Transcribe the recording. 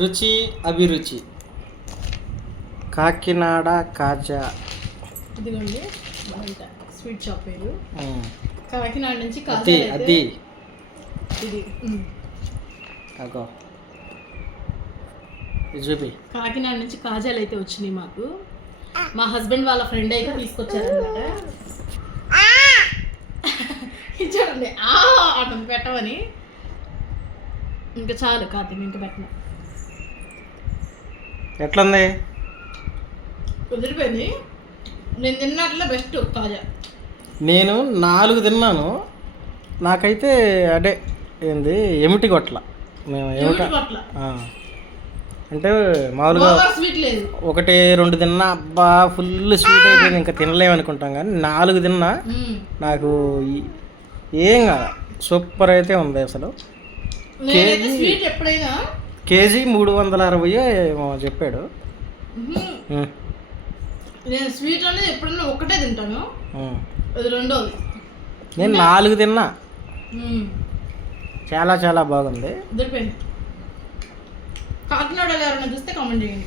రుచి అభిరుచి కాకినాడ కాజా. ఇదిగోండి బయట స్వీట్ షాప్ పేరు. కాకినాడ నుంచి అది అది ఇది అగో చూపి. కాకినాడ నుంచి కాజాలు అయితే వచ్చినాయి మాకు. మా హస్బెండ్ వాళ్ళ ఫ్రెండ్ అయితే తీసుకొచ్చారనమాట. చూడండి అతను పెట్టమని. ఇంకా చాలు కార్తీక్, ఇంకా పెట్టను. ఎట్లుంది? కుదిరిపోయింది. నేను తిన్నట్లో బెస్ట్ కాజా. నేను 4 తిన్నాను. నాకైతే అదే ఏంది ఎమిటి కొట్ల. మేము అట్లా అంటే మామూలుగా స్వీట్ లేదు. 1-2 తిన్నా అబ్బా ఫుల్ స్వీట్ అయిపోయింది, ఇంకా తినలేము అనుకుంటాం. కానీ 4 తిన్నా నాకు ఏం కాదు, సూపర్ అయితే ఉంది అసలు. స్వీట్ ఎప్పుడైనా కేజీ 360 ఏమో చెప్పాడు. నేను స్వీట్ అనేది ఎప్పుడైనా ఒకటే తింటాను, అది రెండోది. నేను 4 తిన్నా. చాలా చాలా బాగుంది. కాకినాడలో ఎవరైనా చూస్తే కామెంట్ చేయండి.